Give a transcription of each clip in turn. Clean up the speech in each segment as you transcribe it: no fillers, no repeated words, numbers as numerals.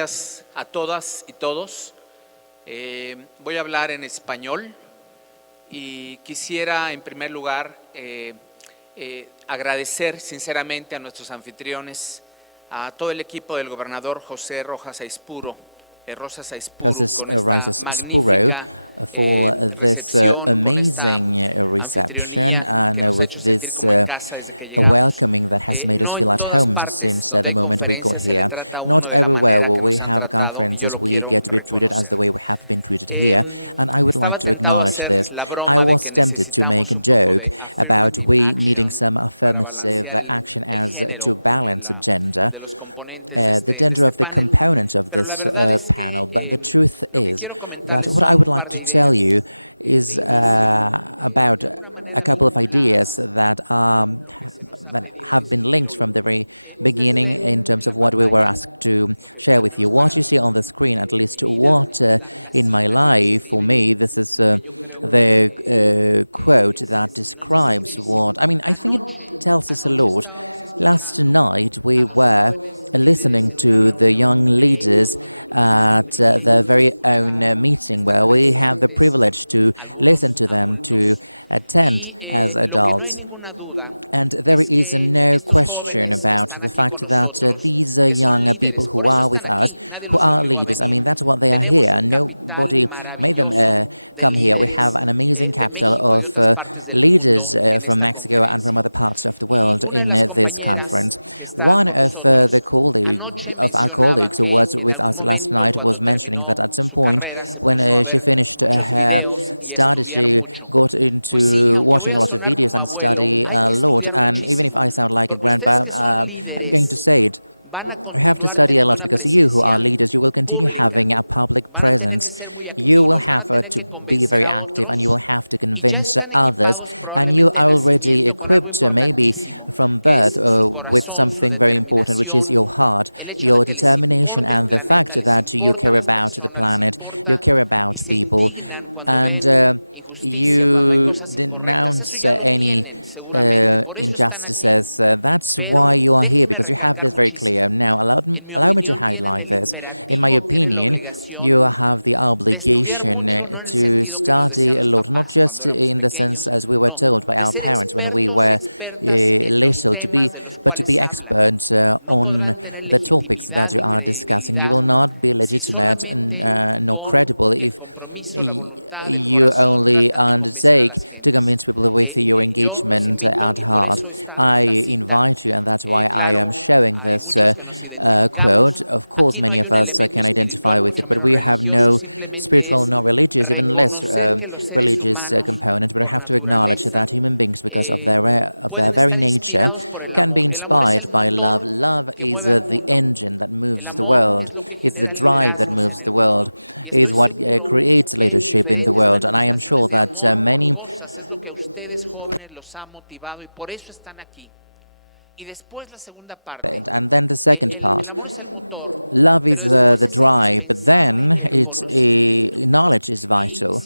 días a todas y todos. Voy a hablar en español y quisiera en primer lugar agradecer sinceramente a nuestros anfitriones, a todo el equipo del gobernador José Rojas Aispuro, for this amazing reception and with this welcoming that has made us feel at home since the moment we got here. Not everywhere where we have conferences we get to be treated as the way we have been treated here, and I would like to acknowledge this. I was tempted to make a joke about we needing some affirmative action as to balance gender, the gender of the components of this panel, but the truth is that what I would like to tell you is about a couple of ideas that have been linked from the very beginning in terms of what we were asked to share with you. What you see on the screen, at least what in my life, for me, this is the quote that describes what, I think it tells us a lot. Last night we were listening to the young leaders at their very own meeting, where we have the privilege to listen to them, to attend as adults. And there is no question about the fact that these young people who are with us, who are leaders, that's what they are here. Nobody made them come here. We have an amazing capital of leaders from Mexico and from other parts of the world in this conference. One of our colleagues who was with us last night was mentioning that at some point when she finished her studies, she got into watching a lot of videos and study a lot. And even if I sound like a grandpa, I'm going to say it. You have to study a lot because you who are leaders, you will continue having a public presence. You will have to be very active and you will have to convince others. And you are already equipped, maybe from birth, with something very important, which is your heart, your determination, and the fact that you care about the planet, you care about people, and you denounce any injustices. That's why you are here, because you have this very clear. Now, allow me to highlight this. In my opinion, you have the obligation to study a lot, not just in the sense as we were told by our parents when we were little, but to be experts on the topics that you are discussing. You will not be legitimate nor credible if you only undertake to convince people with your engagement at heart. I invite you, and that's why I am showing this quote. Of course, many of us can identify with it, but we have no spiritual, no religious, even less religious component. But I have to acknowledge that human beings, because of their very nature, can be inspired by love. Love is the engine that moves the world. It's the drive that moves the world. Is what creates leadership in the world. And I am sure that many. And then the second part, love is the drive, but then knowledge is vital.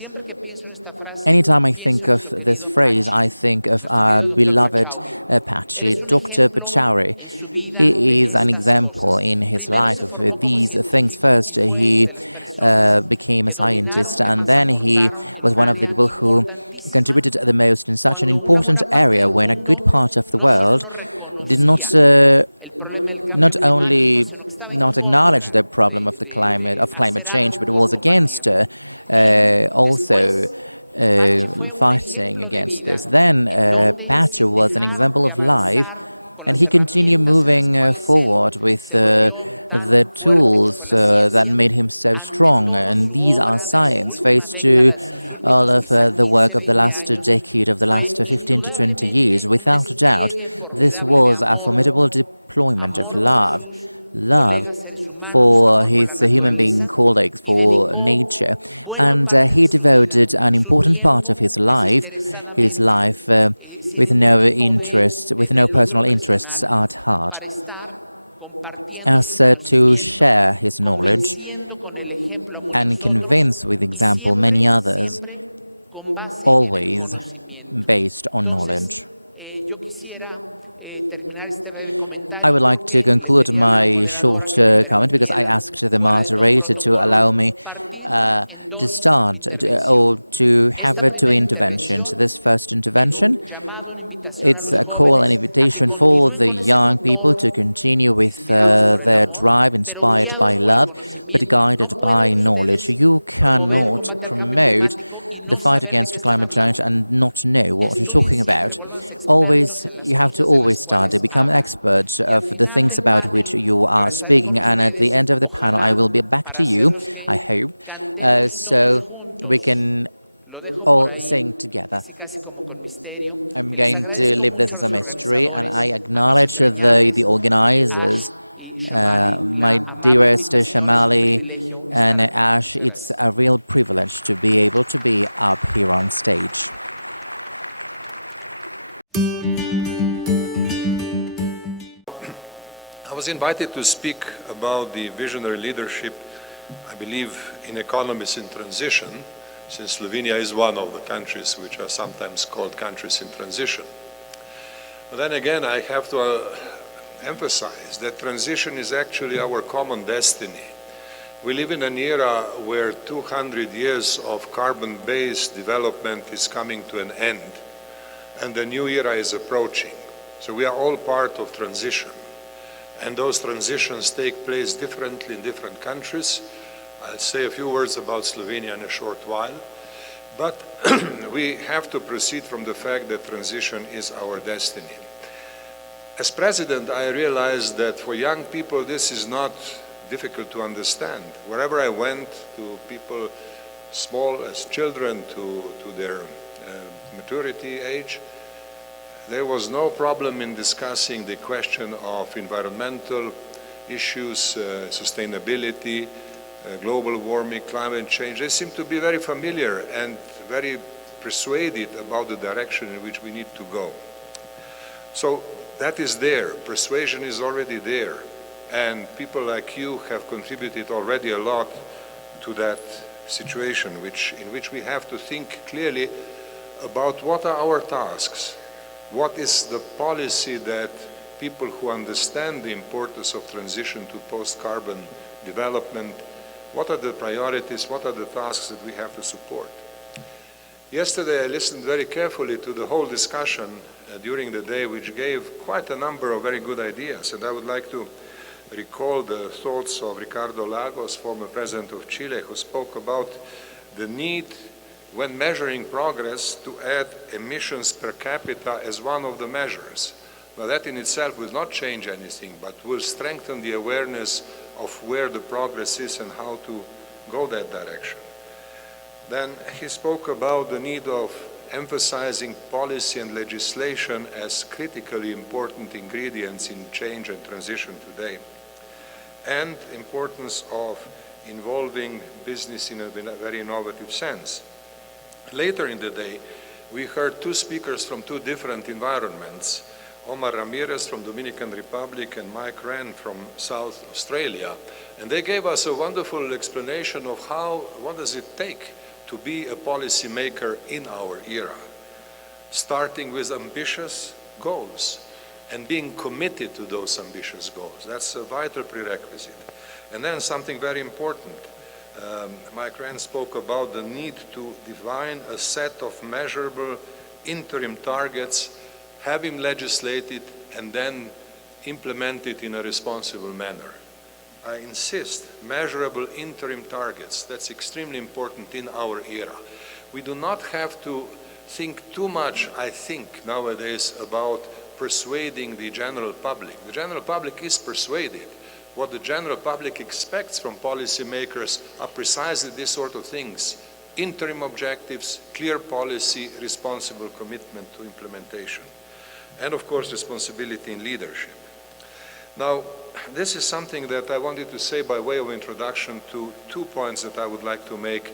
Anytime I think of this phrase, I think of our beloved Apache, Dr. Pachauri. He is an example in his life of these things. First, he became a scientist, and then he was one of the people who contributed the most in such an important area when a good part of the world did not only not acknowledge the problem of climate change, but was against also fighting against this. Then Pacha was an example of life, and he continued moving forward with the tools that made him so strong. And these are science faced to all of the work of the last decade, of the last 15 to 20 years. Without a doubt, this was a formidable deployment of love for his human being colleagues, for nature. And he devoted an important part of his life with no personal interests at heart, as to share his knowledge and convince with example many others, always based on knowledge. I would like to conclude my short comment because I asked the moderator to allow me to start or to have two interventions. This first intervention, it's a call and invitation for the young people to continue with their drive inspired by love but guided by knowledge. You cannot promote the fight against climate change and not know what you're talking about. Always, you have to always study, become experts of the things about which you are speaking. And at the end of the panel, I will be back to you, I hope, so we can all sing together. I'm going to leave this as a mystery, and I acknowledge the organizers, my dearest Shamali and Ash. It's a real privilege to be able to be up here on stage. I was invited to speak about the visionary leadership, I believe, in economies in transition, since Slovenia is one of the countries which are sometimes called countries in transition. But then again, I have to emphasize that transition is actually our common destiny. We live in an era where 200 years of carbon-based development is coming to an end, and the new era is approaching. So we are all part of transition, and those transitions take place differently in different countries. I'll say a few words about Slovenia in a short while, but we have to proceed from the fact that transition is our destiny. As president, I realized that for young people this is not difficult to understand. Wherever I went, to people small as children to their maturity age, there was no problem in discussing the question of environmental issues, sustainability, global warming, climate change. They seem to be very familiar and very persuaded about the direction in which we need to go. So that is there. Persuasion is already there. And people like you have contributed already a lot to that situation in which we have to think clearly about what are our tasks, what is the policy that people who understand the importance of transition to post-carbon development, what are the priorities, what are the tasks that we have to support. Yesterday I listened very carefully to the whole discussion during the day, which gave quite a number of very good ideas, and I would like to recall the thoughts of Ricardo Lagos, former president of Chile, who spoke about the need, when measuring progress, to add emissions per capita as one of the measures. Now that in itself will not change anything, but will strengthen the awareness of where the progress is and how to go that direction. Then he spoke about the need of emphasizing policy and legislation as critically important ingredients in change and transition today, and importance of involving business in a very innovative sense. Later in the day, we heard two speakers from two different environments, Omar Ramirez from Dominican Republic and Mike Wren from South Australia, and they gave us a wonderful explanation of what does it take to be a policy maker in our era, starting with ambitious goals and being committed to those ambitious goals. That's a vital prerequisite. And then something very important. Mike Wren spoke about the need to define a set of measurable interim targets, have him legislated, and then implement it in a responsible manner. I insist, measurable interim targets. That's extremely important in our era. We do not have to think too much, I think, nowadays about persuading the general public. The general public is persuaded. What the general public expects from policymakers are precisely these sort of things: interim objectives, clear policy, responsible commitment to implementation, and of course responsibility in leadership. Now, this is something that I wanted to say by way of introduction to 2 points that I would like to make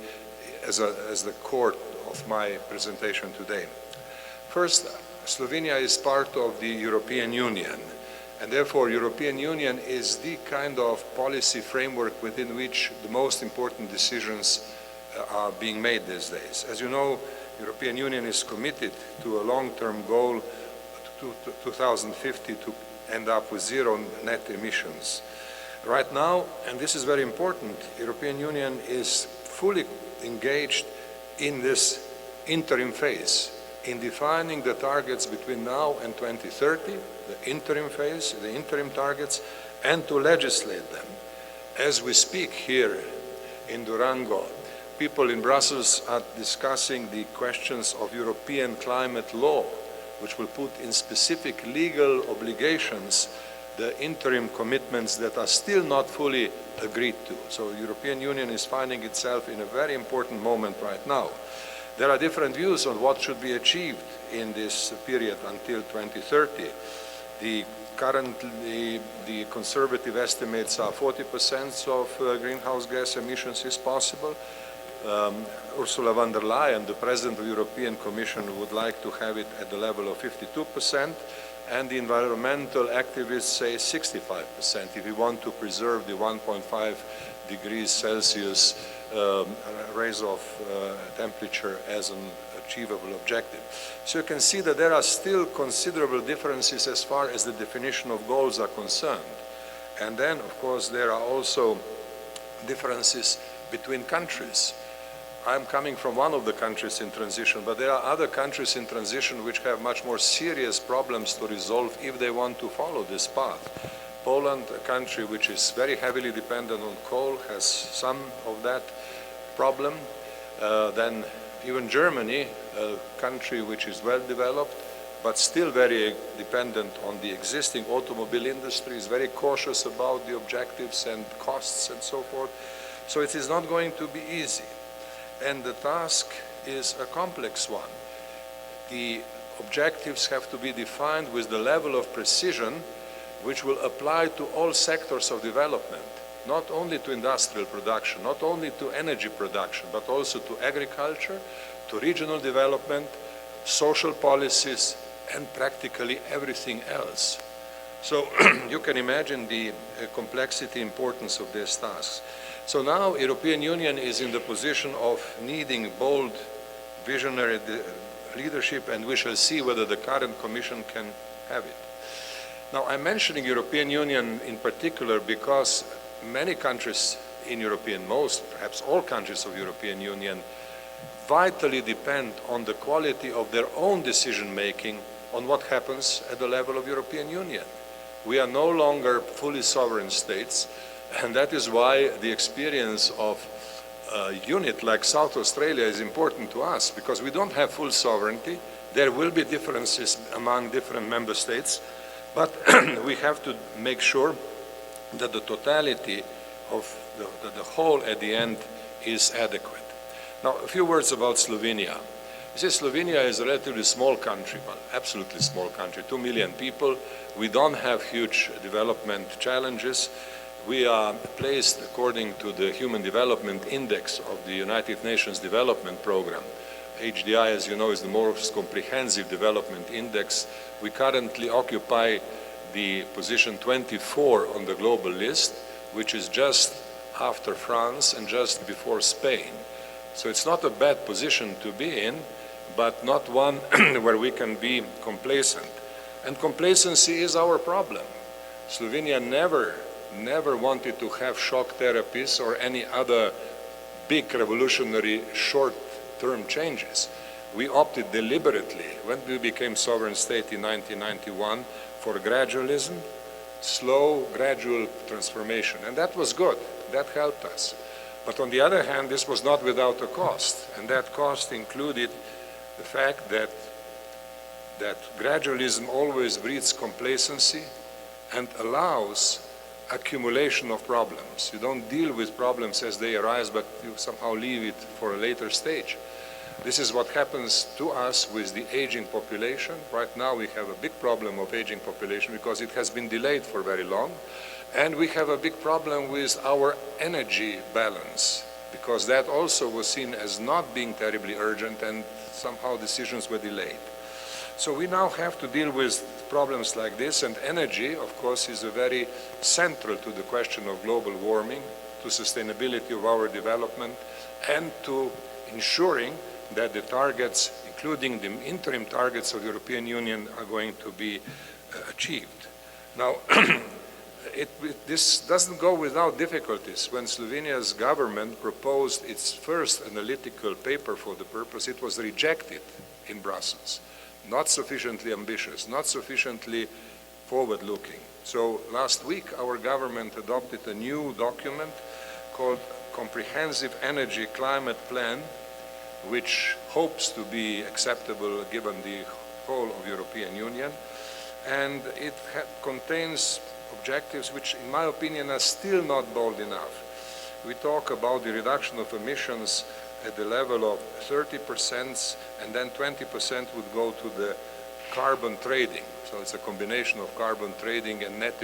as the core of my presentation today. First, Slovenia is part of the European Union, and therefore European Union is the kind of policy framework within which the most important decisions are being made these days. As you know, European Union is committed to a long-term goal to 2050 to end up with zero net emissions. Right now, and this is very important, European Union is fully engaged in this interim phase, in defining the targets between now and 2030, the interim phase, the interim targets, and to legislate them. As we speak here in Durango, people in Brussels are discussing the questions of European climate law, which will put in specific legal obligations the interim commitments that are still not fully agreed to. So the European Union is finding itself in a very important moment right now. There are different views on what should be achieved in this period until 2030. Currently, the conservative estimates are 40% of greenhouse gas emissions is possible. Ursula von der Leyen, the President of the European Commission, would like to have it at the level of 52%, and the environmental activists say 65% if we want to preserve the 1.5 degrees Celsius raise of temperature as an achievable objective. So you can see that there are still considerable differences as far as the definition of goals are concerned. And then, of course, there are also differences between countries. I'm coming from one of the countries in transition, but there are other countries in transition which have much more serious problems to resolve if they want to follow this path. Poland, a country which is very heavily dependent on coal, has some of that problem. Then even Germany, a country which is well developed, but still very dependent on the existing automobile industry, is very cautious about the objectives and costs and so forth. So it is not going to be easy. And the task is a complex one. The objectives have to be defined with the level of precision which will apply to all sectors of development, not only to industrial production, not only to energy production, but also to agriculture, to regional development, social policies, and practically everything else. So you can imagine the complexity, importance of these tasks. So now European Union is in the position of needing bold, visionary leadership, and we shall see whether the current Commission can have it. Now I'm mentioning European Union in particular because many countries in European, perhaps all countries of European Union, vitally depend on the quality of their own decision-making on what happens at the level of European Union. We are no longer fully sovereign states, and that is why the experience of a unit like South Australia is important to us, because we don't have full sovereignty. There will be differences among different member states, but we have to make sure that the totality of the whole at the end is adequate. Now, a few words about Slovenia. You see, Slovenia is a relatively small country, well, absolutely small country, 2 million people. We don't have huge development challenges. We are placed according to the Human Development Index of the United Nations Development Program. HDI, as you know, is the most comprehensive development index. We currently occupy the position 24 on the global list, which is just after France and just before Spain. So it's not a bad position to be in, but not one where we can be complacent. And complacency is our problem. Slovenia never wanted to have shock therapies or any other big revolutionary short-term changes. We opted deliberately, when we became sovereign state in 1991, for gradualism, slow, gradual transformation. And that was good. That helped us. But on the other hand, this was not without a cost. And that cost included the fact that gradualism always breeds complacency and allows accumulation of problems. You don't deal with problems as they arise, but you somehow leave it for a later stage. This is what happens to us with the aging population. Right now we have a big problem of aging population because it has been delayed for very long. And we have a big problem with our energy balance, because that also was seen as not being terribly urgent, and somehow decisions were delayed. So we now have to deal with problems like this, and energy, of course, is a very central to the question of global warming, to sustainability of our development, and to ensuring that the targets, including the interim targets of the European Union, are going to be achieved. Now, this doesn't go without difficulties. When Slovenia's government proposed its first analytical paper for the purpose, it was rejected in Brussels. Not sufficiently ambitious, not sufficiently forward-looking. So last week, our government adopted a new document called Comprehensive Energy Climate Plan, which hopes to be acceptable given the whole of European Union. And it contains objectives which, in my opinion, are still not bold enough. We talk about the reduction of emissions at the level of 30%, and then 20% would go to the carbon trading. So it's a combination of carbon trading and net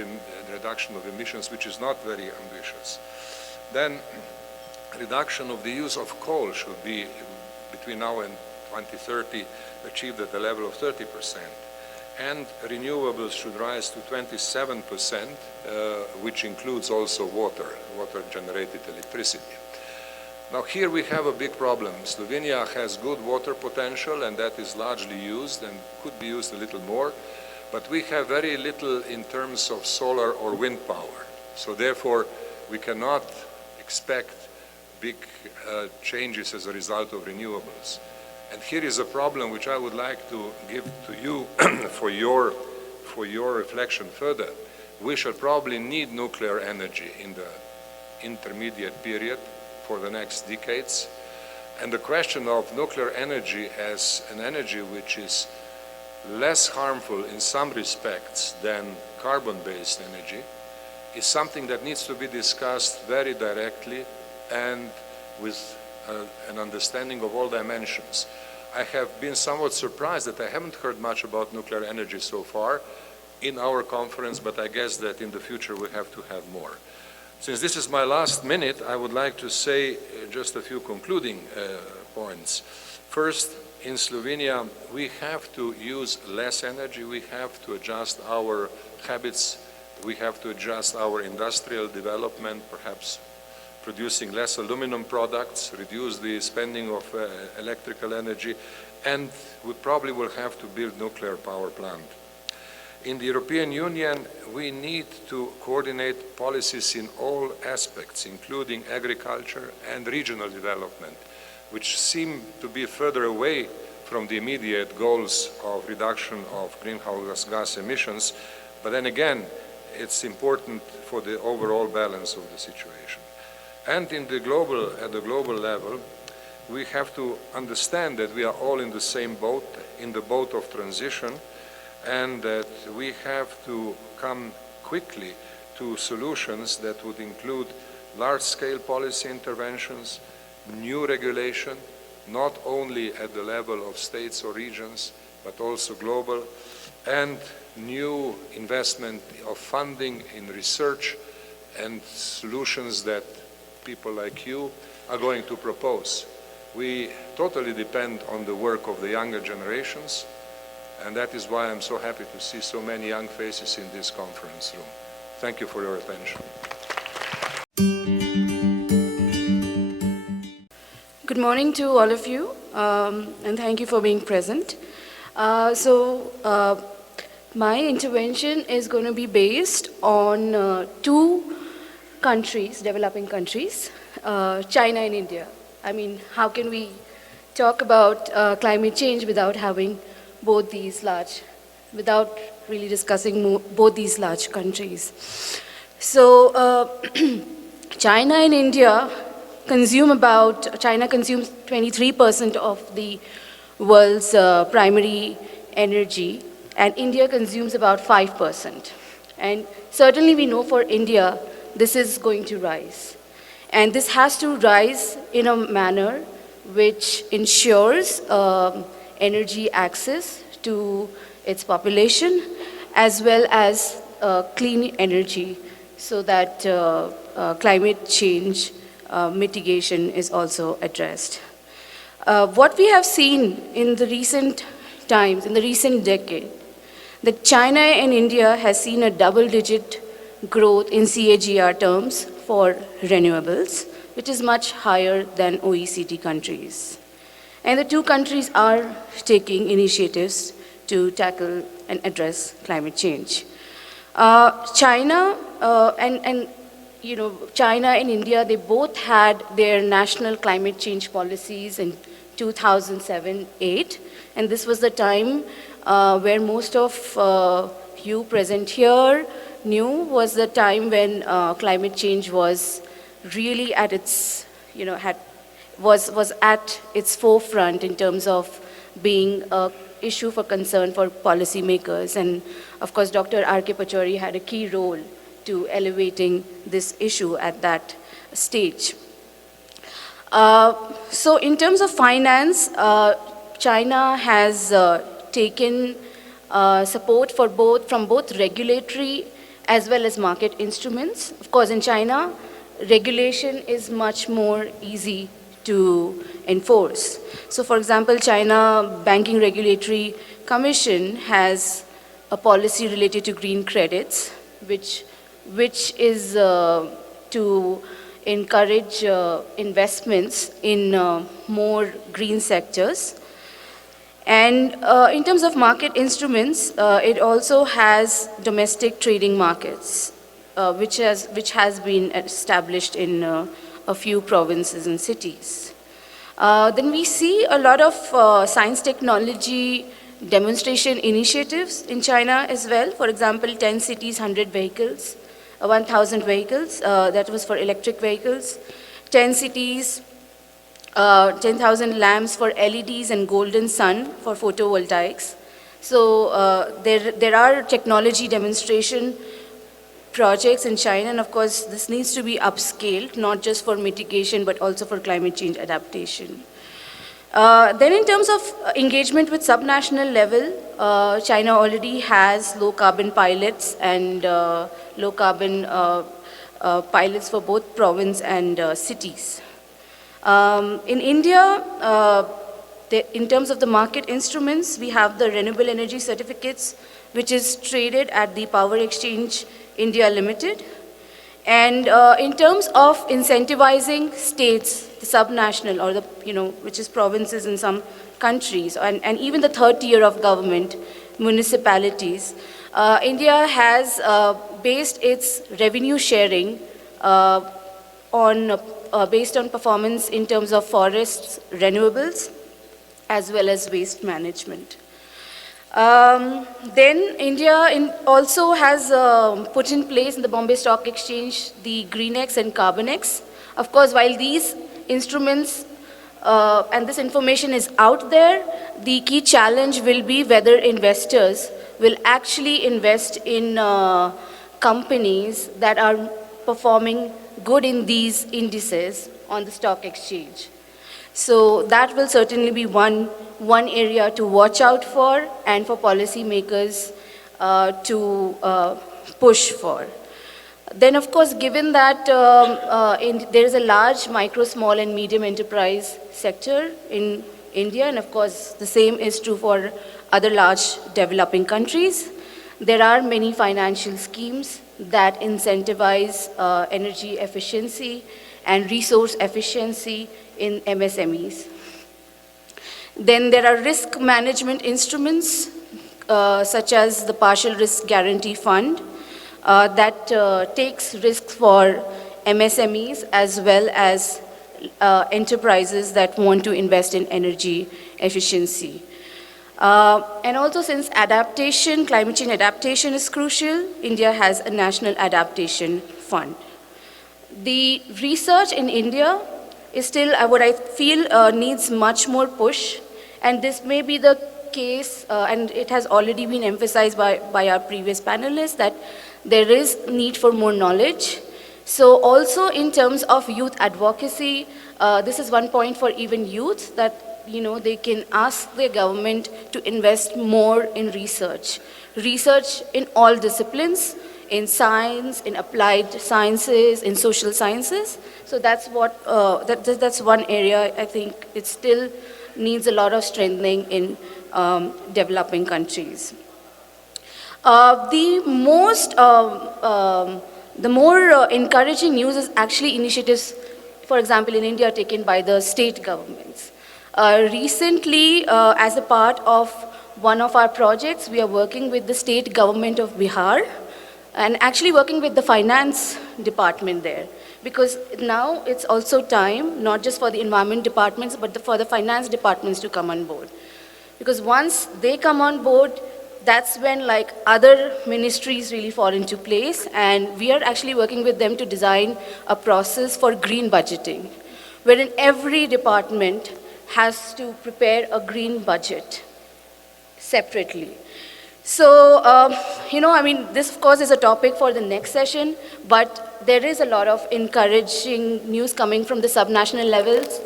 reduction of emissions, which is not very ambitious. Then reduction of the use of coal should be, between now and 2030, achieved at the level of 30%. And renewables should rise to 27%, which includes also water-generated electricity. Now here we have a big problem. Slovenia has good water potential, and that is largely used and could be used a little more, but we have very little in terms of solar or wind power. So therefore, we cannot expect big changes as a result of renewables. And here is a problem which I would like to give to you for your reflection further. We shall probably need nuclear energy in the intermediate period for the next decades. And the question of nuclear energy as an energy which is less harmful in some respects than carbon-based energy is something that needs to be discussed very directly and with an understanding of all dimensions. I have been somewhat surprised that I haven't heard much about nuclear energy so far in our conference, but I guess that in the future we have to have more. Since this is my last minute, I would like to say just a few concluding points. First, in Slovenia, we have to use less energy, we have to adjust our habits, we have to adjust our industrial development, perhaps producing less aluminum products, reduce the spending of electrical energy, and we probably will have to build nuclear power plant. In the European Union, we need to coordinate policies in all aspects, including agriculture and regional development, which seem to be further away from the immediate goals of reduction of greenhouse gas emissions, but then again, it's important for the overall balance of the situation. And at the global level, we have to understand that we are all in the same boat, in the boat of transition, and that we have to come quickly to solutions that would include large-scale policy interventions, new regulation, not only at the level of states or regions, but also global, and new investment of funding in research and solutions that people like you are going to propose. We totally depend on the work of the younger generations, and that is why I'm so happy to see so many young faces in this conference room. Thank you for your attention. Good morning to all of you, and thank you for being present. My intervention is going to be based on two countries, developing countries, China and India. I mean, how can we talk about climate change without having both these without really discussing both these large countries? So, China and India China consumes 23% of the world's primary energy, and India consumes about 5%. And certainly we know for India, this is going to rise. And this has to rise in a manner which ensures energy access to its population, as well as clean energy, so that climate change mitigation is also addressed. What we have seen in the recent times, in the recent decade, that China and India has seen a double-digit growth in CAGR terms for renewables, which is much higher than OECD countries. And the two countries are taking initiatives to tackle and address climate change. China China and India, they both had their national climate change policies in 2007-8, and this was the time where most of you present here knew was the time when climate change was really at its, was at its forefront in terms of being an issue for concern for policymakers. And of course, Dr. R.K. Pachauri had a key role to elevating this issue at that stage. So in terms of finance, China has taken support from both regulatory as well as market instruments. Of course, in China, regulation is much more easy to enforce. So for example, China Banking Regulatory Commission has a policy related to green credits, which is to encourage investments in more green sectors. And in terms of market instruments, it also has domestic trading markets, which has been established in a few provinces and cities. Then we see a lot of science technology demonstration initiatives in China as well. For example, 10 cities, 100 vehicles, 1,000 vehicles, that was for electric vehicles. 10 cities, 10,000 lamps for LEDs and golden sun for photovoltaics. So there are technology demonstration projects in China, and of course this needs to be upscaled, not just for mitigation but also for climate change adaptation. Then in terms of engagement with subnational level, China already has low carbon pilots and low carbon pilots for both province and cities. In India, in terms of the market instruments, we have the renewable energy certificates, which is traded at the Power Exchange India Limited. And in terms of incentivizing states, the subnational or the, which is provinces in some countries, and even the third tier of government, municipalities, India has based its revenue sharing based on performance in terms of forests, renewables, as well as waste management. Then India also has put in place in the Bombay Stock Exchange the GreenX and CarbonX. Of course, while these instruments and this information is out there, the key challenge will be whether investors will actually invest in companies that are performing good in these indices on the stock exchange. So that will certainly be one area to watch out for and for policymakers to push for. Then of course, given that there is a large micro, small and medium enterprise sector in India, and of course the same is true for other large developing countries, there are many financial schemes that incentivize energy efficiency and resource efficiency in MSMEs. Then there are risk management instruments such as the Partial Risk Guarantee Fund that takes risks for MSMEs as well as enterprises that want to invest in energy efficiency. And also, since adaptation, climate change adaptation is crucial, India has a National Adaptation Fund. The research in India is still what I feel needs much more push, and this may be the case, and it has already been emphasized by our previous panelists, that there is need for more knowledge. So also in terms of youth advocacy, this is one point for even youth, that they can ask their government to invest more in research in all disciplines, in science, in applied sciences, in social sciences. So that's what that's one area I think it still needs a lot of strengthening in developing countries. The more encouraging news is actually initiatives, for example, in India taken by the state governments. Recently, as a part of one of our projects, we are working with the state government of Bihar and actually working with the finance department there. Because now it's also time, not just for the environment departments, but for the finance departments to come on board. Because once they come on board, that's when like other ministries really fall into place, and we are actually working with them to design a process for green budgeting, wherein every department has to prepare a green budget separately. So, I mean, this of course is a topic for the next session, but there is a lot of encouraging news coming from the subnational levels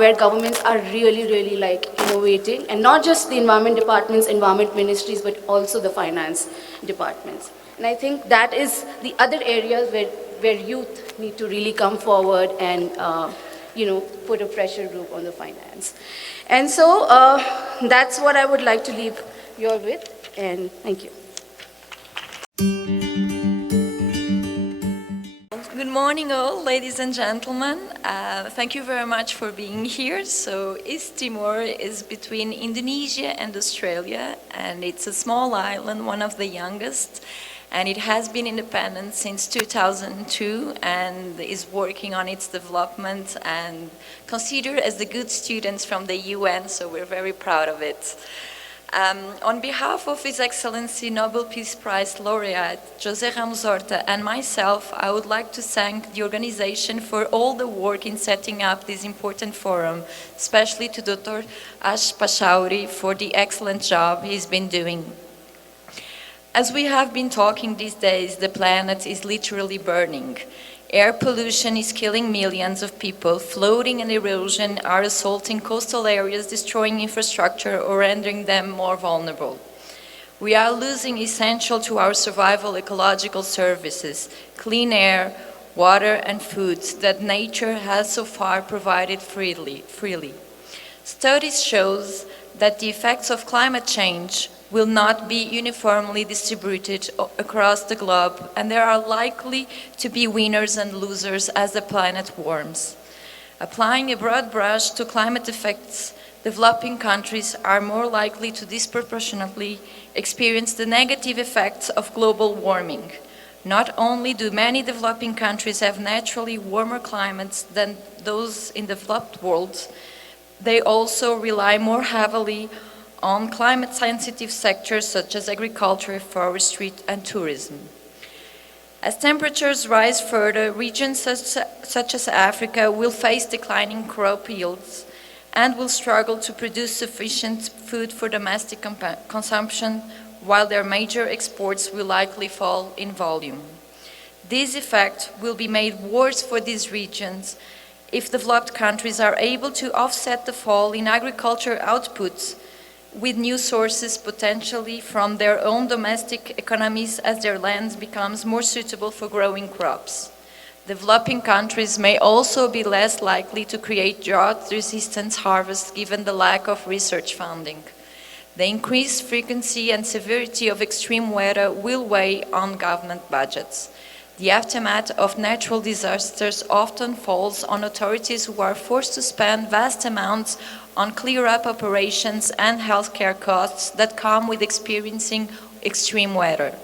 where governments are really like innovating, and not just the environment departments, environment ministries, but also the finance departments. And I think that is the other areas where youth need to really come forward and put a pressure group on the finance. And so that's what I would like to leave you all with, and thank you. Good morning all, ladies and gentlemen. Thank you very much for being here. So East Timor is between Indonesia and Australia, and it's a small island, one of the youngest, and it has been independent since 2002 and is working on its development and considered as the good students from the UN, so we're very proud of it. On behalf of His Excellency Nobel Peace Prize Laureate José Ramos-Horta and myself, I would like to thank the organization for all the work in setting up this important forum, especially to Dr. Ash Pachauri for the excellent job he's been doing. As we have been talking these days, the planet is literally burning. Air pollution is killing millions of people. Flooding and erosion are assaulting coastal areas, destroying infrastructure or rendering them more vulnerable. We are losing essential to our survival ecological services, clean air, water and food that nature has so far provided freely. Studies show that the effects of climate change will not be uniformly distributed across the globe, and there are likely to be winners and losers as the planet warms. Applying a broad brush to climate effects, developing countries are more likely to disproportionately experience the negative effects of global warming. Not only do many developing countries have naturally warmer climates than those in developed worlds, they also rely more heavily on climate-sensitive sectors such as agriculture, forestry, and tourism. As temperatures rise further, regions such as Africa will face declining crop yields and will struggle to produce sufficient food for domestic consumption, while their major exports will likely fall in volume. This effect will be made worse for these regions if developed countries are able to offset the fall in agriculture outputs with new sources potentially from their own domestic economies as their land becomes more suitable for growing crops. Developing countries may also be less likely to create drought-resistant harvests given the lack of research funding. The increased frequency and severity of extreme weather will weigh on government budgets. The aftermath of natural disasters often falls on authorities who are forced to spend vast amounts on clear-up operations and healthcare costs that come with experiencing extreme weather.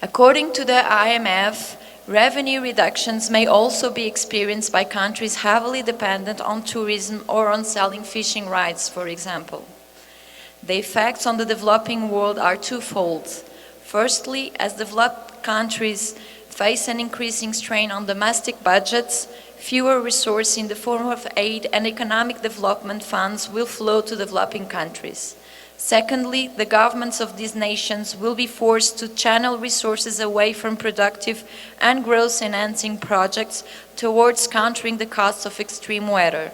According to the IMF, revenue reductions may also be experienced by countries heavily dependent on tourism or on selling fishing rights, for example. The effects on the developing world are twofold. Firstly, as developed countries face an increasing strain on domestic budgets, fewer resources in the form of aid and economic development funds will flow to developing countries. Secondly, the governments of these nations will be forced to channel resources away from productive and growth-enhancing projects towards countering the costs of extreme weather.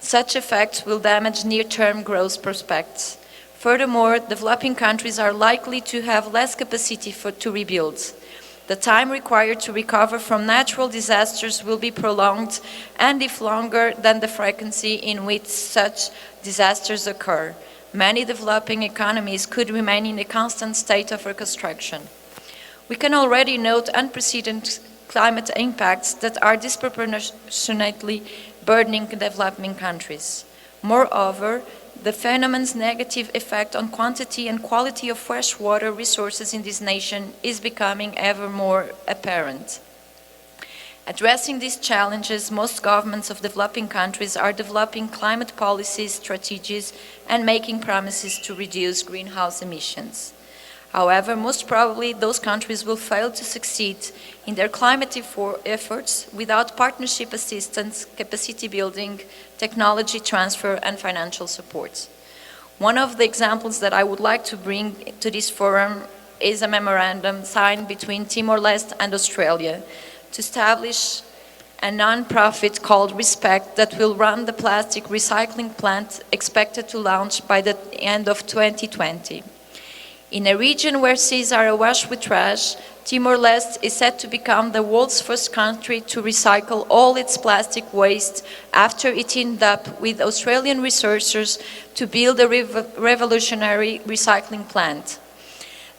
Such effects will damage near-term growth prospects. Furthermore, developing countries are likely to have less capacity to rebuild. The time required to recover from natural disasters will be prolonged, and if longer than the frequency in which such disasters occur. Many developing economies could remain in a constant state of reconstruction. We can already note unprecedented climate impacts that are disproportionately burdening developing countries. Moreover, the phenomenon's negative effect on quantity and quality of freshwater resources in this nation is becoming ever more apparent. Addressing these challenges, most governments of developing countries are developing climate policies, strategies, and making promises to reduce greenhouse emissions. However, most probably those countries will fail to succeed in their climate efforts without partnership assistance, capacity building, technology transfer, and financial support. One of the examples that I would like to bring to this forum is a memorandum signed between Timor-Leste and Australia to establish a non-profit called Respect that will run the plastic recycling plant expected to launch by the end of 2020. In a region where seas are awash with trash, Timor-Leste is set to become the world's first country to recycle all its plastic waste after it teamed up with Australian researchers to build a revolutionary recycling plant.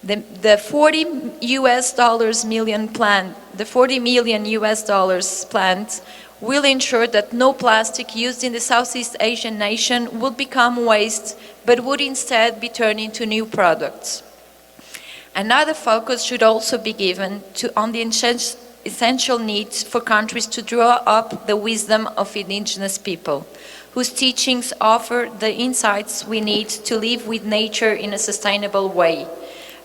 The $40 million US dollars plant will ensure that no plastic used in the Southeast Asian nation would become waste, but would instead be turned into new products. Another focus should also be given on the essential need for countries to draw up the wisdom of indigenous people, whose teachings offer the insights we need to live with nature in a sustainable way.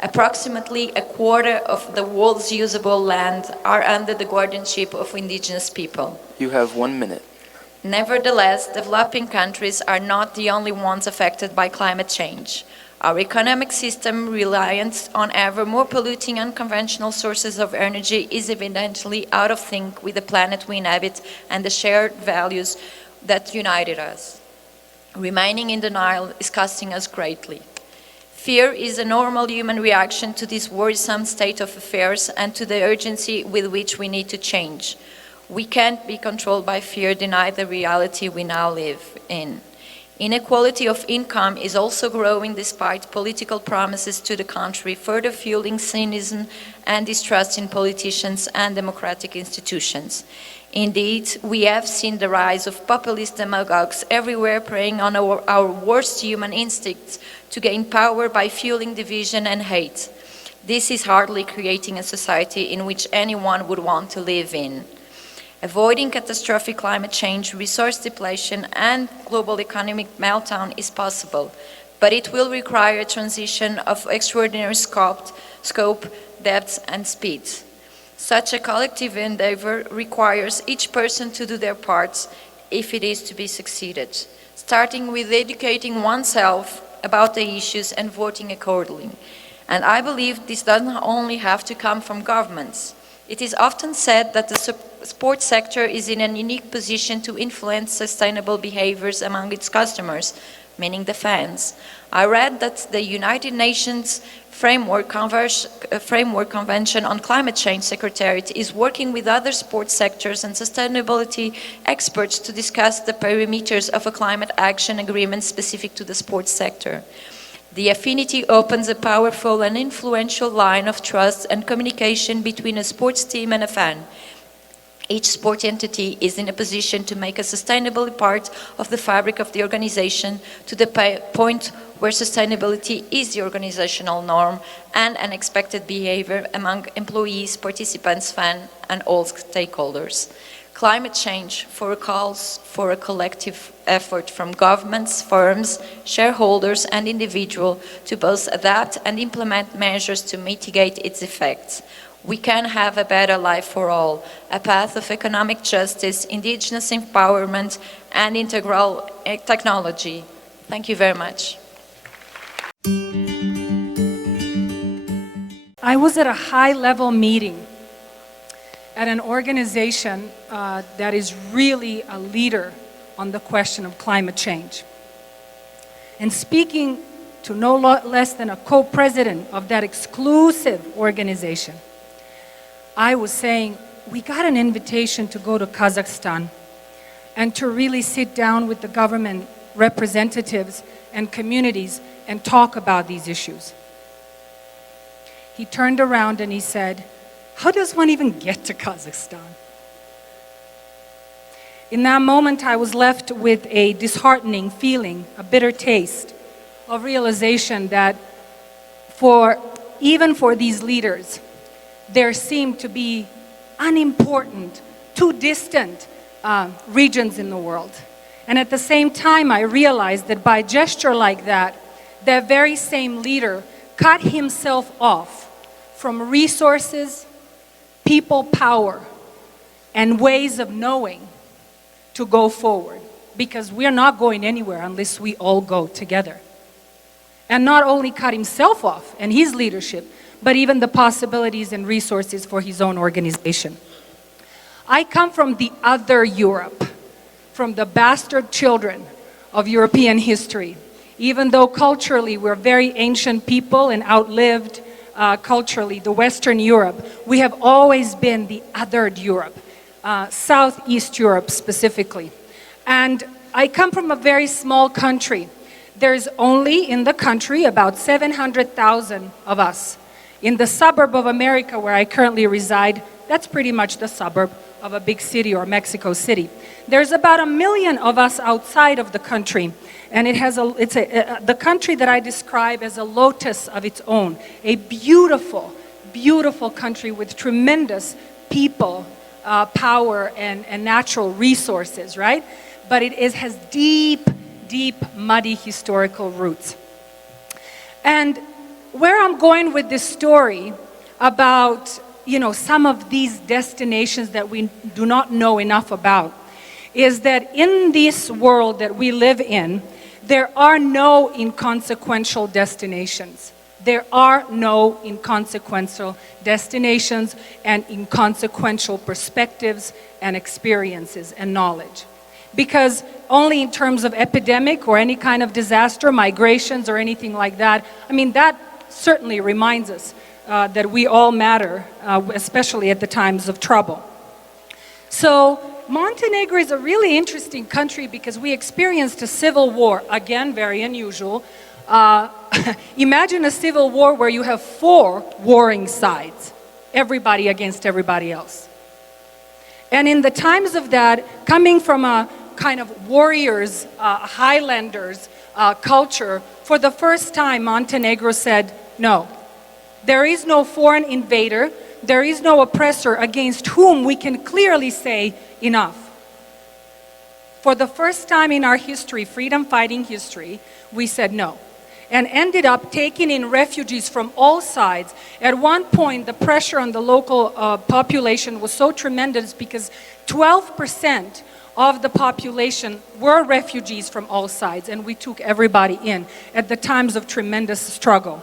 Approximately a quarter of the world's usable land are under the guardianship of indigenous people. You have 1 minute. Nevertheless, developing countries are not the only ones affected by climate change. Our economic system, reliant on ever more polluting unconventional sources of energy, is evidently out of sync with the planet we inhabit and the shared values that united us. Remaining in denial is costing us greatly. Fear is a normal human reaction to this worrisome state of affairs and to the urgency with which we need to change. We can't be controlled by fear, deny the reality we now live in. Inequality of income is also growing despite political promises to the contrary, further fueling cynicism and distrust in politicians and democratic institutions. Indeed, we have seen the rise of populist demagogues everywhere preying on our worst human instincts to gain power by fueling division and hate. This is hardly creating a society in which anyone would want to live in. Avoiding catastrophic climate change, resource depletion, and global economic meltdown is possible, but it will require a transition of extraordinary scope, depth, and speed. Such a collective endeavor requires each person to do their parts if it is to be succeeded, starting with educating oneself about the issues and voting accordingly. And I believe this doesn't only have to come from governments. It is often said that the sports sector is in a unique position to influence sustainable behaviors among its customers, meaning the fans. I read that the United Nations Framework Convention on Climate Change Secretariat is working with other sports sectors and sustainability experts to discuss the parameters of a climate action agreement specific to the sports sector. The affinity opens a powerful and influential line of trust and communication between a sports team and a fan. Each sport entity is in a position to make a sustainable part of the fabric of the organization to the point where sustainability is the organizational norm and an expected behavior among employees, participants, fans, and all stakeholders. Climate change calls for a collective effort from governments, firms, shareholders, and individuals to both adapt and implement measures to mitigate its effects. We can have a better life for all, a path of economic justice, indigenous empowerment, and integral technology. Thank you very much. I was at a high-level meeting at an organization that is really a leader on the question of climate change. And speaking to no less than a co-president of that exclusive organization, I was saying, we got an invitation to go to Kazakhstan and to really sit down with the government representatives and communities and talk about these issues. He turned around and he said, how does one even get to Kazakhstan? In that moment, I was left with a disheartening feeling, a bitter taste of realization that even for these leaders, there seemed to be unimportant, too distant regions in the world. And at the same time, I realized that by gesture like that, that very same leader cut himself off from resources, people power, and ways of knowing to go forward. Because we're not going anywhere unless we all go together. And not only cut himself off and his leadership, but even the possibilities and resources for his own organization. I come from the other Europe, from the bastard children of European history. Even though culturally we're very ancient people and outlived culturally the Western Europe, we have always been the othered Europe, Southeast Europe specifically. And I come from a very small country. There's only in the country about 700,000 of us. In the suburb of America where I currently reside, that's pretty much the suburb of a big city or Mexico City. There's about 1 million of us outside of the country, and the country that I describe as a lotus of its own, a beautiful, beautiful country with tremendous people, power, and natural resources, right? But it has deep, deep, muddy historical roots. And where I'm going with this story about, some of these destinations that we do not know enough about is that in this world that we live in, there are no inconsequential destinations. There are no inconsequential destinations and inconsequential perspectives and experiences and knowledge. Because only in terms of epidemic or any kind of disaster, migrations or anything like that, that certainly reminds us that we all matter, especially at the times of trouble. So Montenegro is a really interesting country because we experienced a civil war, again, very unusual. Imagine a civil war where you have 4 warring sides, everybody against everybody else. And in the times of that, coming from a kind of warriors, highlanders culture, for the first time Montenegro said, no, there is no foreign invader, there is no oppressor against whom we can clearly say enough. For the first time in our history, freedom fighting history, we said no. And ended up taking in refugees from all sides. At one point, the pressure on the local population was so tremendous because 12% of the population were refugees from all sides, and we took everybody in at the times of tremendous struggle.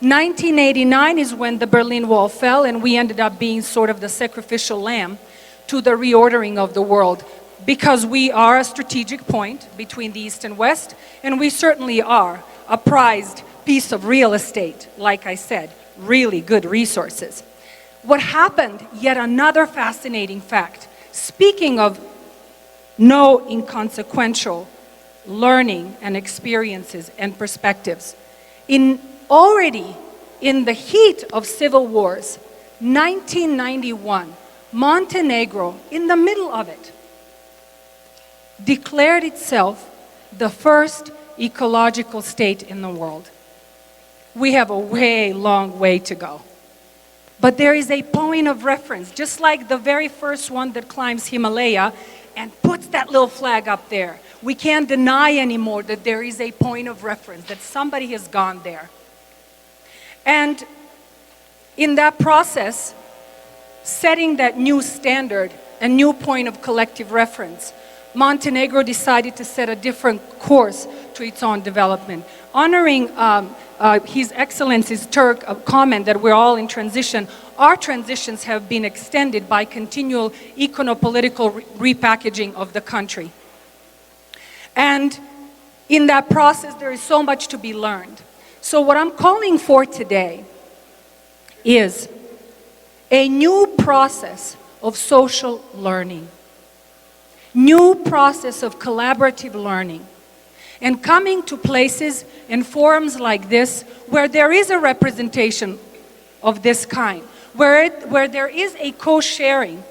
1989 is when the Berlin Wall fell, and we ended up being sort of the sacrificial lamb to the reordering of the world, because we are a strategic point between the East and West, and we certainly are a prized piece of real estate, like I said, really good resources. What happened, yet another fascinating fact, speaking of no inconsequential learning and experiences and perspectives, already in the heat of civil wars, 1991, Montenegro, in the middle of it, declared itself the first ecological state in the world. We have a long way to go. But there is a point of reference, just like the very first one that climbs Himalaya and puts that little flag up there. We can't deny anymore that there is a point of reference, that somebody has gone there. And in that process, setting that new standard, a new point of collective reference, Montenegro decided to set a different course to its own development. Honoring His Excellency's Türk comment that we're all in transition, our transitions have been extended by continual econo-political repackaging of the country. And in that process, there is so much to be learned. So what I'm calling for today is a new process of social learning, new process of collaborative learning, and coming to places and forums like this where there is a representation of this kind, where there is a co-sharing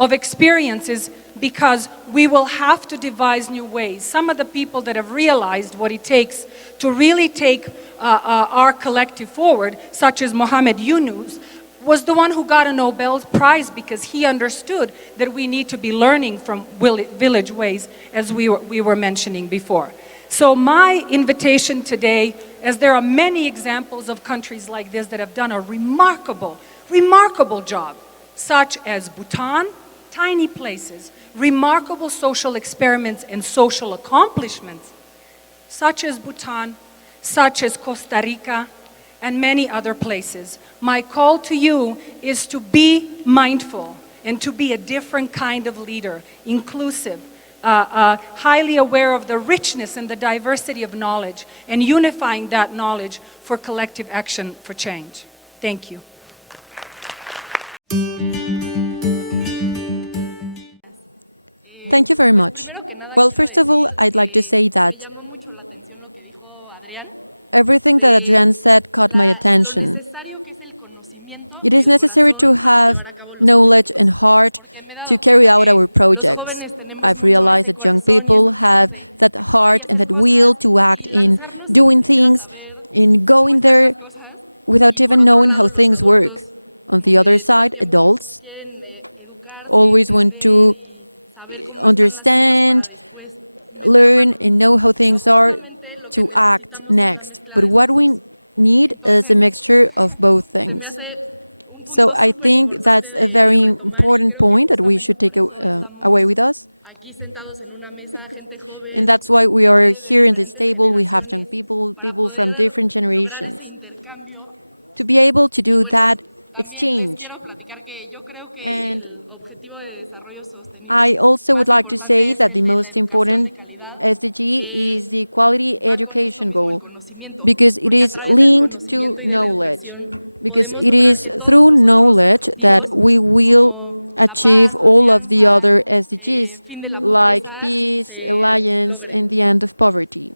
of experiences because we will have to devise new ways. Some of the people that have realized what it takes to really take our collective forward, such as Mohamed Yunus, was the one who got a Nobel Prize because he understood that we need to be learning from village ways, as we were mentioning before. So my invitation today, as there are many examples of countries like this that have done a remarkable job, such as Bhutan, tiny places, remarkable social experiments and social accomplishments, such as Bhutan, such as Costa Rica, and many other places. My call to you is to be mindful and to be a different kind of leader, inclusive, highly aware of the richness and the diversity of knowledge, and unifying that knowledge for collective action for change. Thank you. Thank you very much. Well, first of all, I'd like to say that everything that Adrián said caught my attention. It is necessary to have knowledge and heart to carry out our projects. I've realized that young people have that heart and that will to act in doing things, in going there without even knowing how things work. On the other side, adults always want to understand, learn, and know how things are to act next. But what we need is a mixture of both things. So I think that's a very important point that we should take away with us. And that's why we are here in this table. We have young people, people from different generations. To be able to do that exchange. And I also would like to say that the most important SDG is the quality education goal, because it is linked to knowledge, because it is through knowledge that we will achieve all of the other SDGs, like peace, alliance, and the end of poverty.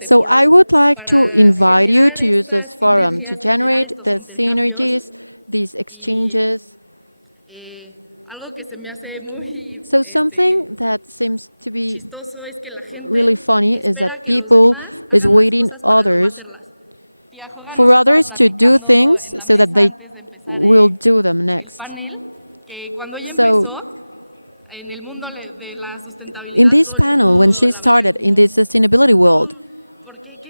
So I would like to invite you to use this forum to generate the synergies, these exchanges. So something that seems to be really funny is that people is waiting for others to do things so that they will do them next. So in this panel, when she started in the sustainability world,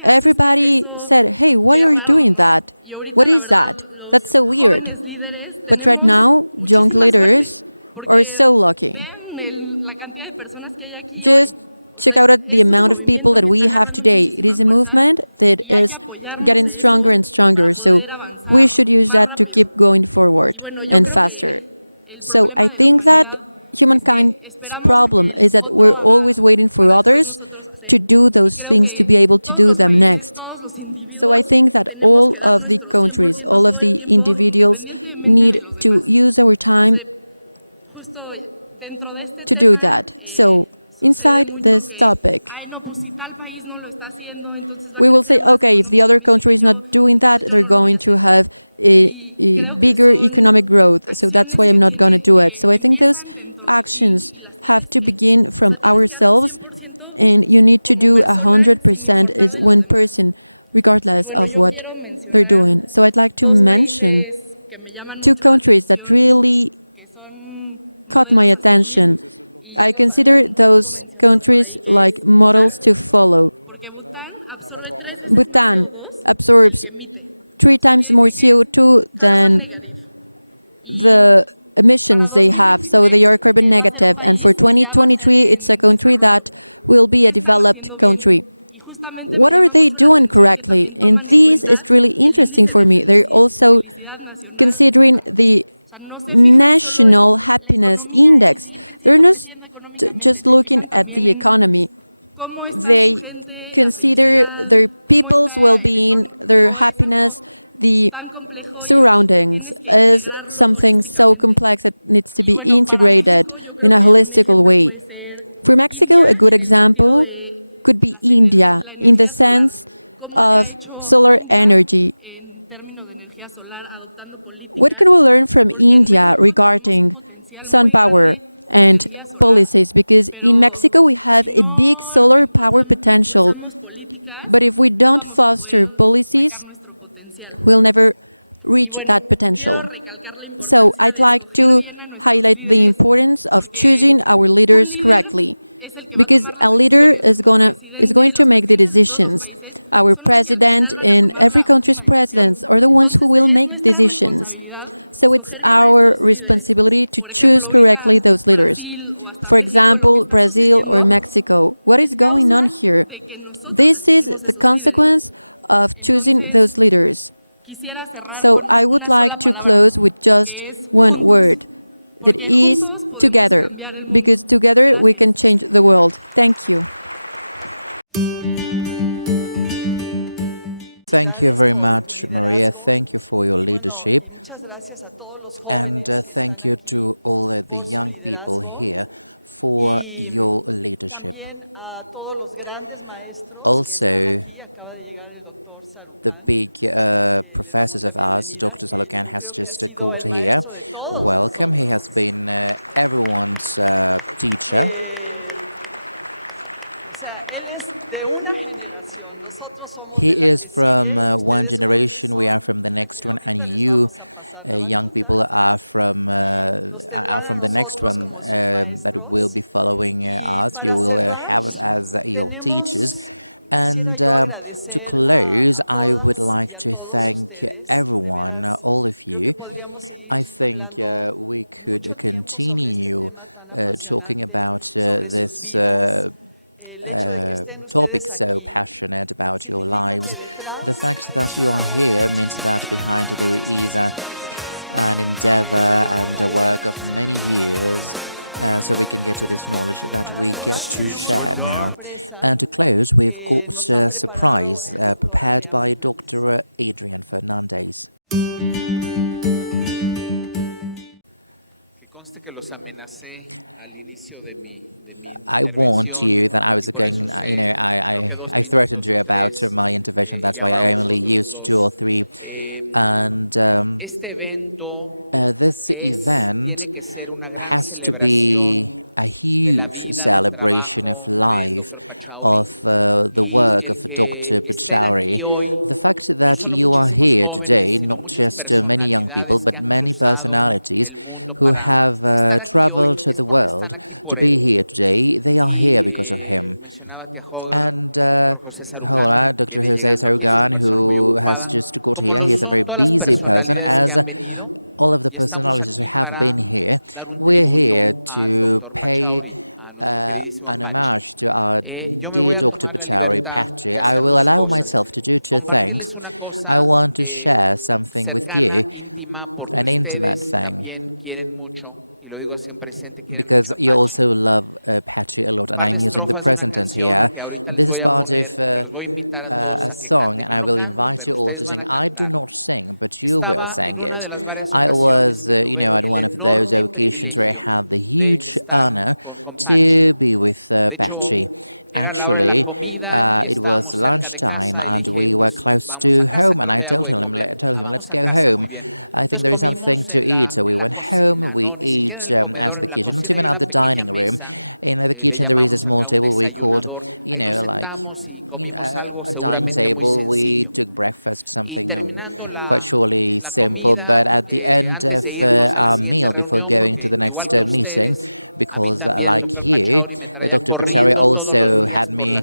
everybody said, hey, why are you doing that? What is that? That's so weird. But right now, young leaders are so lucky. Just check out the amount of people that we have today. It is a movement that is getting stronger and stronger. So we should use that to keep going forward and faster. So I think that humankind's problem is that we're always waiting for others to do those things to be able to do them next. So I think that all of the countries, all of the individuals need to use our time to do that. So inside this topic, we will say, okay, if the other country is not doing that, they're going to have a bigger economic growth. So that's why I'm not going to do it. So I think those actions have to begin from ourselves, and you need to do 100% as one person, regardless of what they're doing. So I'd like to mention two countries that really caught my attention. I consider those countries like models to follow. Bhutan absorbs 3 times more CO2 than the emissions they have, so they are carbon negative. And for 2023, it's a country that will be a developed country. What are they doing correctly? And this is really interesting for me. They're also considering the national happiness index. They're not just looking at the economy. They consider their people's well-being, their happiness, the surroundings as something so complex that needs to be integrated in a holistic way. For Mexico, a good example could be India, in the sense of solar energy. What can we learn from India regarding sun power and policies? Because in Mexico we have a big solar power potential, but if we don't foster policies, we'll never reach that potential. So I'd like to highlight the importance of choosing our leaders correctly, because a leader is going to make the decisions. Our president and every country's presidents are the ones who will make decisions. So it's our responsibility to choose correctly those leaders. For example, Brazil or Mexico. What is going on here? This is the consequence of choosing those leaders. So I would like to close with just one word, that is together, because together we can change the world. Thank you. Thank you very much, Maria. Thank you for your leadership. And thank you to all the young people here for your leadership. Also, the big professors of ours, Dr. Salokan, has just got here. Welcome. He has been everyone's teacher. He is from one generation, we are from the next one, and you young people are from the next one that will be following us. You will have us as your teachers. And to close, I would like to thank everyone, all of you. I think we could continue talking about this topic so passionate about your lives. The fact that you are here means that behind there is an endeavor and a work of many years, so we can get to this knowledge that we get to share now. And to close, we've got a surprise prepared by Dr. Adrián Fernández. I warned you that I was going, I threatened you about my intervention. That's why I only used 2 or 3. And this event has to be a huge celebration of life, of the work of Dr. Pachauri. The fact that you are here today, not just many young people, but many personalities who have traveled to the world to be here today, they are here because of him. And Dr. José Sarugan, who has just got here, he is a very busy person, as all of the personalities who have been here. We're here to pay an homage to our dear Dr. Pachauri Patri. I will allow myself to do 2 things. I want to share something with you, an intimate thing, because you also love Patri a lot, and I'm using the present tense here. And this is part of a song, and I will invite you all to sing. I do not sing, but you will sing it. I was, at one of those occasions where I had the huge honor to be with Patri. Actually, it was lunchtime and we were close to home, and I told him, let's go home. I think there is something to eat. So we went home, we ate at the kitchen, not even at the dining room. In the kitchen there is a small table we called, a dining table. We took breakfast, something quite surely simple, but at the end of our meal, before going to the next meeting, because like you, Dr. Pachauri also had me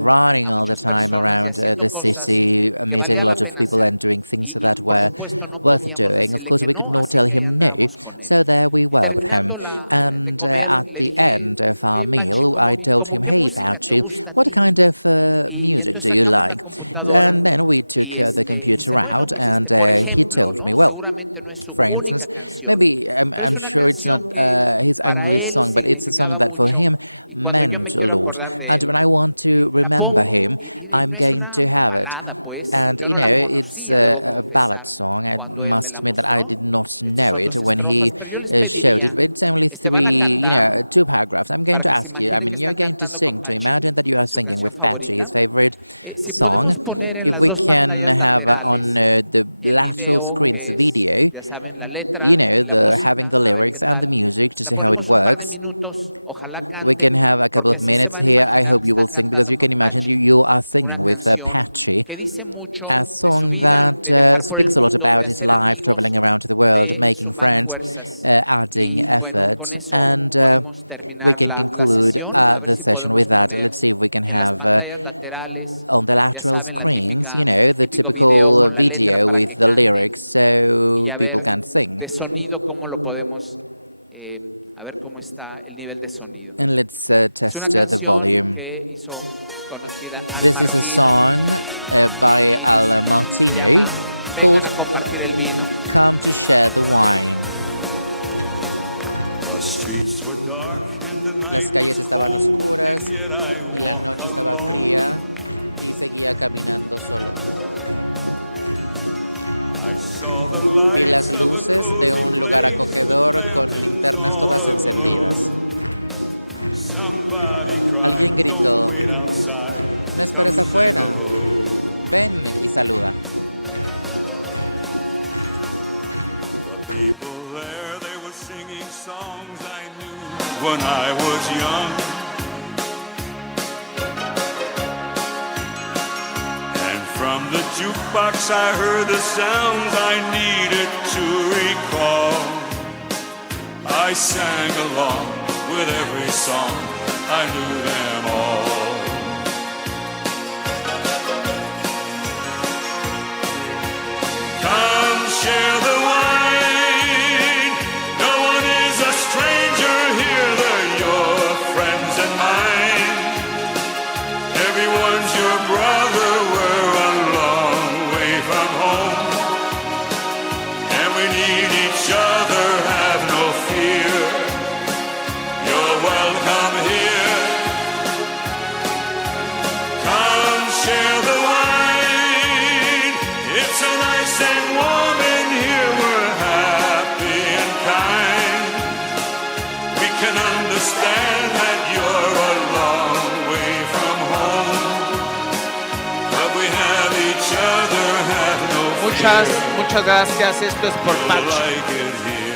running all the time around the city, meeting a lot of people and doing things that were worth doing. Of course, we could not tell him no, so there we were with him. And at the end of our meal, I told him, hey, Patri, what kind of music do you like? And then we took the computer out, and he told me, well, for instance, maybe I'm sure it's not his only song, but it's a song that for him meant a lot. And when I want to remember him, I'm going to have it. And it's a ballad song. I must admit that I did not know it when he showed it, but it's only two paragraphs. I'm going to ask you, you're going to sing, to imagine that you are singing with Patchy, his favorite song. If we can have on the lateral screens the video, having the lyrics and the music to see how it works. We can have a couple of minutes here. I hope you will sing, because you can imagine you are singing with Patchy, a song that speaks a lot about his life, traveling around to the world, making friends, adding effort, and we can conclude the session with that. Let's see if we can have on the lateral screens, the typical video with the lyrics, so people can sing. And let's test the volume. This is a song by Al Martino called Come to Share the Wine. Las calles estaban oscuras y la noche estaba fría y seguía caminando solo. Vi las luces de un lugar acogedor con linternas todas encendidas. Alguien gritó: no esperes afuera, ven y saluda. When I was young, and from the jukebox I heard the sounds I needed to recall. I sang along with every song, I knew them all. Come share the wine, no one is a stranger here, they're your friends and mine. Everyone's your brother, we're a long way from home, and we need each other, have no fear. You're welcome here. Come share the wine, it's so nice and warm in here, we're happy and kind. We can understand that you're a long way from home, but we have each other, have no fear. Muchas gracias. Esto es por You Patchy. like it here.